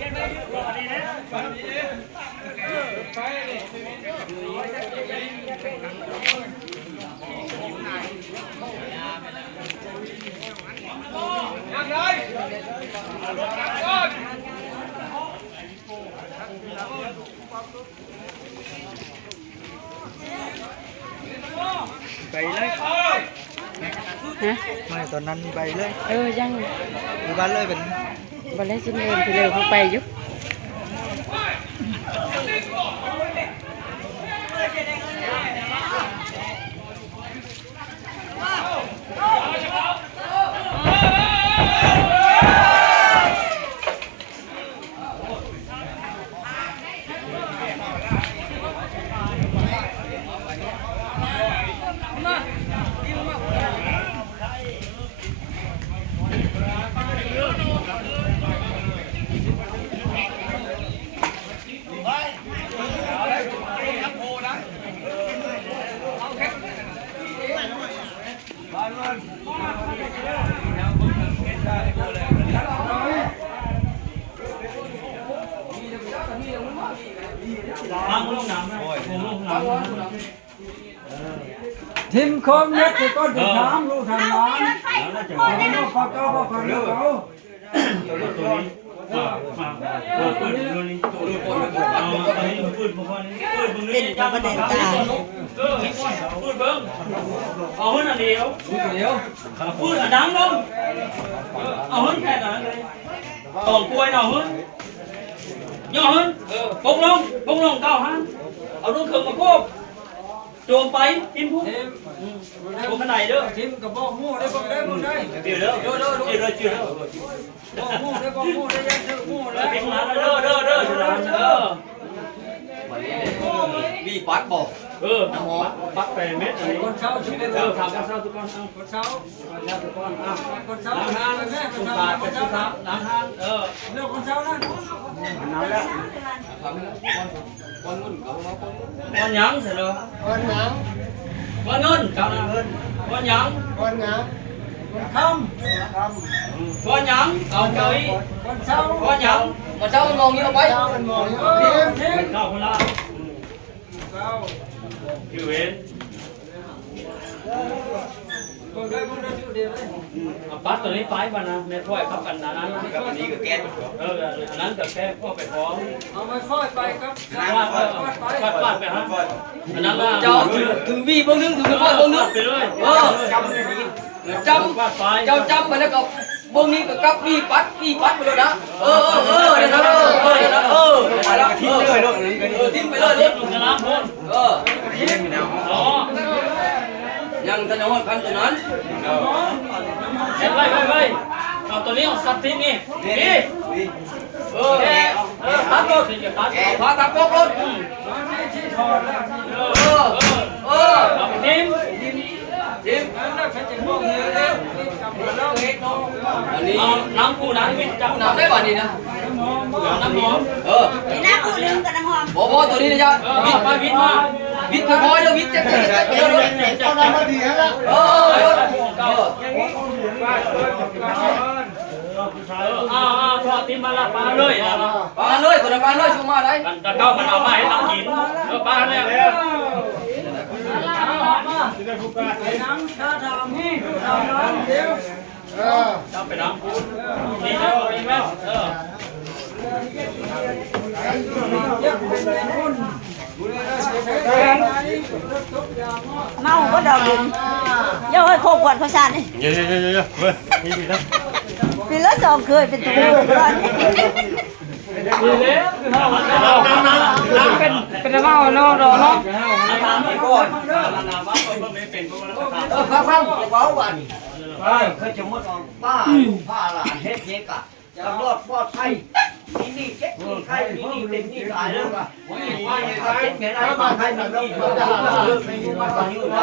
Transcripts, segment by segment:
ไปเลยฮะไม่ตอนนั้นมีใบเลยยังมีบ้านเลยเป็นบ้านเลยสิ้นเดือนที่เลยเขาไปยุบทิมคมเล็กก็จะถามลูกทำร้านแล้วพอเจ้าพอคนเลี้ยวเขาเป็นกระเด็นตาพูดเบิ้งเอาหุ่นอันเดียวพูดอันดังลงเอาหุ่นแค่นั้นเลยต่อกล้วยเอาหุ่นย่อหุ่นปงลงเก้าหันเอาลูกเขือมาโคบโจมไปทิมพุ่งโจมขนาดเด้อ ทิมกับบอกมู่ได้บอกได้บอกได้ เดี๋ยวเด้อบอกมู่ได้บอกมู่ได้ยังชื่อมู่แล้ว ทิมนั้นเด้อมีปัดบอกน้ำหอมปักไปเม็ดอะไร คนเช้าชุดเดียว ทำกันเช้าทุกคนคนเช้า ทุกคนอ้าว คนเช้า ล้างห้าง แม่คน สุ เช้า ขา คน สุ เช้า ขาล้างห้างเรื่องคนเช้านั่น น้ำแล้ววันยังเสร็จแล้ววันเงินเจ้านะวันยัง คนค่ วันยังเอาใจ ำคนเช้า วันยัง มาเจ้ามันมองเงี้ยไป ทิม เข้าคนละอยู่เว้น คนได้คนได้ชุดเดียวเลย เอาปัดตัวนี้ไปบ้านะแม่พ่อยขับกันนั้น กับอันนี้กับแก๊ส อันนั้นกับแค่พ่อไปฟ้อง เอามาค่อยไปครับ วาดไปฮะอันนั้นว่า เจ้าถึงวีเบื้องนึงถึงพ่อเบื้องนึง ไปเลย จำเจ้าจำไปแล้วก็เบื้องนี้กับวีปัดไปเลยนะเดี๋ยวนะทิ้งไปเลยทิ้งไปเลย ลงสนามพ้นยังถนนคันตัวนั้น ไปเอาตัวนี้เอาสัตว์ทิ้งนี่นี่ตัดรถตัด พาตาโป๊กรถเอาไปทิ้ง ทิม นั่นเป็นจิตพวกนี้เลยกับเราเองเนาะ อันนี้ เอาน้ำผู้น้ำวิทย์จับ น้ำได้ป่ะนี่นะ น้ำหอม น้ำผู้นึงกับน้ำหอม บ่ตัวนี้นะจ๊ะ วิทย์มาวิทย์มา วิทย์พอเดี๋ยววิทย์จะเอาน้ำมาดีฮะทอดทิ้งมาละปลาเลยนะ ปลาเลยตัวนั้นปลาเลยชูมาได้ กันจะเข้ามันเอามาให้น้ำกินปลาแล้ว น้ำชาดำนี่ชาดำเดียว จับไปน้ำพูนนี่นะเอาไปแม่เมาก็ดอกดินเยอะให้โคกวดเขาชานี่ เยอะเว้ยนี่ดีนะ ปีละสองเคยเป็นตัวก่อน น้ำเป็นเมาเนาะรอเนาะ น้ำไม่ก่อนน้ำว่าเขาไม่เป็นพวกนั้น ข้าวเบาวันเคยจะมดออกป้าผ้าหลานเฮ็ดเจ๊กะจะรอดปลอดภัยนี่เจ๊กนี่ใครนี่เต็มนี่ตายแล้วป่ะว่าเจ๊กแค่ไหนบ้านใครมันนี่มันจะไม่อยู่บ้านก็อยู่ได้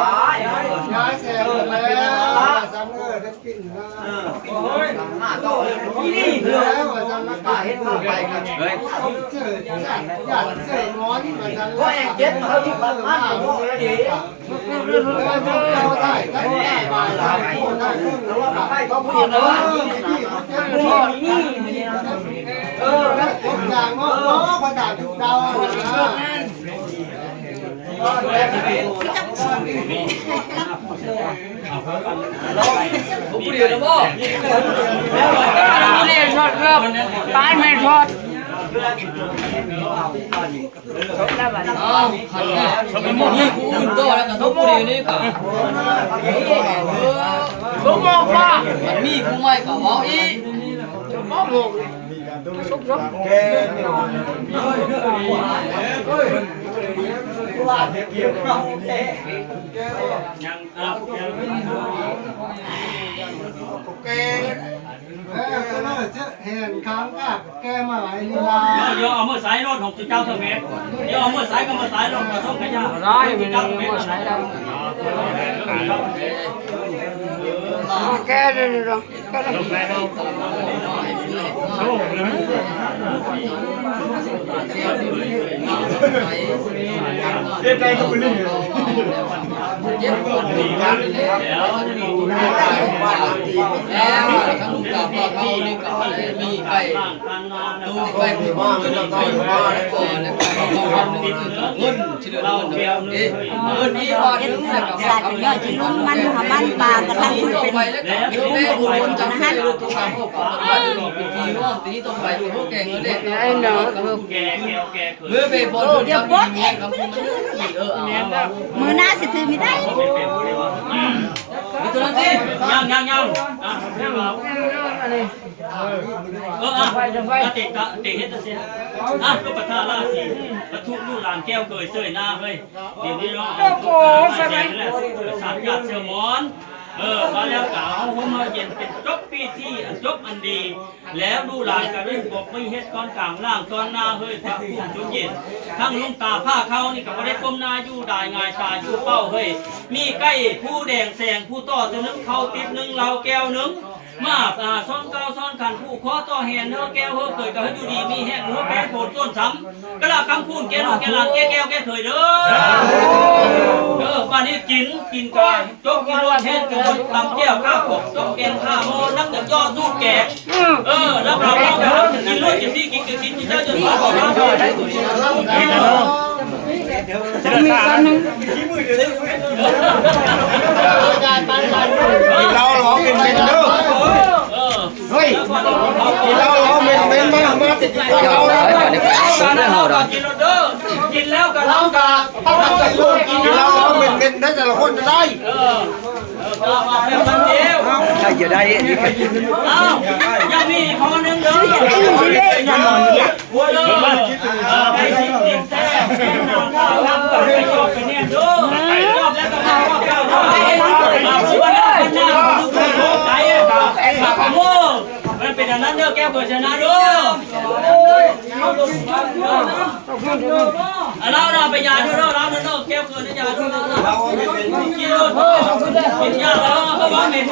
ย้ายแซ่แล้วซ้ำเงินได้กินโอ้ยหน้าโตนี่เพื่อป้าเฮ็ดผ้าไปกันเฮ้ยก็แองเจ็บเขาที่บ้านมาโง่แล้วดิแล้วว่าใครก็พูดเลยว่านี่ ต่างเนาะภาษาถูกดาวผู้เดียวนะบ่ผู้เดียวทอดเริ่มตายไม่ทอดมันมองให้กูอื่นตัวแล้วกันทุกผู้เดียวนี่กับกูมองว่ามันมีกูไม่กับเอาอีมองลงแกว่าเกี่ยวกับแก ยังเอายัง แกก็น่าจะเห็นครั้งแกมาหลายลีลา เดี๋ยวเอามือสายรถของเจ้าเท่าเมตรเดี๋ยวเอามือสายก็มือสายรถกระทงกระยา ร้ายมันมือสายได้แกได้หรอแกได้เด็กใจเขาเป็นเรื่อง เจ็บปวดดีกันแล้วทั้งลุงกับพ่อเขานี่ก็มีไปดูไปผู้บ้านแล้วก็มาแล้วก็แล้วก็เงินที่เหลือเงินเงินนี้บาทนึงแล้วก็ สาดเป็นยอดที่ลุ่มมันหามันปลากระทั่งคุณเป็น ไปแล้วก็แม่บุญคนจะให้ลูกตัวมาพวกเขาเป็นฟีร่วมทีนี้ต้องไปพวกแกงเด็กไอ้เนาะเมื่อไปบอลคนจะมีเมียครับคุณมันมือหน้าสิถือไม่ได้ มีตัวนั้นสิ ยังอ่ะเรื่องเราติดเฮ็ดเสียก็ประทาราศีประทุลูกหลานแก้วเคยเสยหน้าเฮ้ยเดี๋ยวนี้เราสารกัดเชื่อมอนมาแล้วกล่าวว่ามาเย็นเป็นจบปีที่จบอันดีแล้วดูหลานกระเร่งบอกไม่เฮ็ดก้อนกลางล่างตอนหน้าเฮ้ยพระผู้จุนเย็นทั้งลุงตาผ้าเขานี่กับประเด็ก้มหน้าอยู่ได้งายตาอยู่เป้าเฮ้ยมีใกล้ผู้แดงแสงผู้ต่อตัวนึงเขาติดนึงเราแก้วนึงมาซ้อนเก้าซ้อนขันผู้ขอต่อแหนเฮ้อแก้วเฮ้อเกิดกับอยู่ดีมีแห้งหัวแป้งโผล่ต้นซ้ำกระลาคำคูณแกลูกแกหลานแกแก้วแกเคยเด้อบ้านนี้กินกายจกกินรสแห้งจกตำแก้วข้าวกบจกแกงข้าวโมนั่งจากยอดสู้แกแล้วเราแบบกินรสกินที่กินเจ้าจนหัวของเรามีกันนึง เราล้อเป็นเด้อเฮ้ยเราล้อเป็นมาติดเรากินแล้วก็เรากะเราล้อเป็นได้แต่ละคนจะได้แบบเดียวใช่จะได้ ยังมีข้อนึงเด้อหัวเด้อไปกินแต่น้ำข้าวรับไปจบไปเนี่ยเด้อยอบแล้วก็ข้าวผู้ว่าแล้วคนหน้าผู้ใจข้าวโม่มันเป็นอันนั้นเด้อแก้วเกิดชนะเด้อเราไปยาด้วยเราเด้อแก้วเกิดยาด้วยกินกินยาแล้วเขาว่าเหม็น